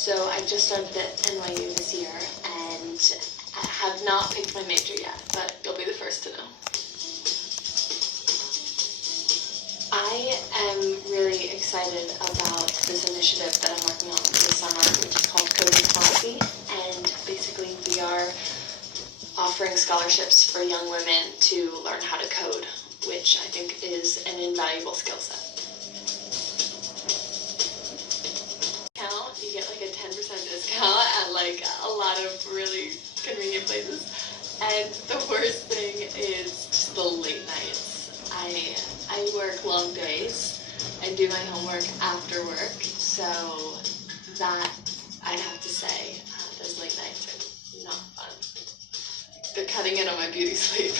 So I just started at NYU this year, and I have not picked my major yet, but you'll be the first to know. I am really excited about this initiative that I'm working on this summer, which is called Coding Policy, and basically we are offering scholarships for young women to learn how to code, which I think is an invaluable skill set. You get like a 10% discount at like a lot of really convenient places, and the worst thing is just the late nights. I work long days. I do my homework after work, so that, I'd have to say, those late nights are not fun. They're cutting in on my beauty sleep.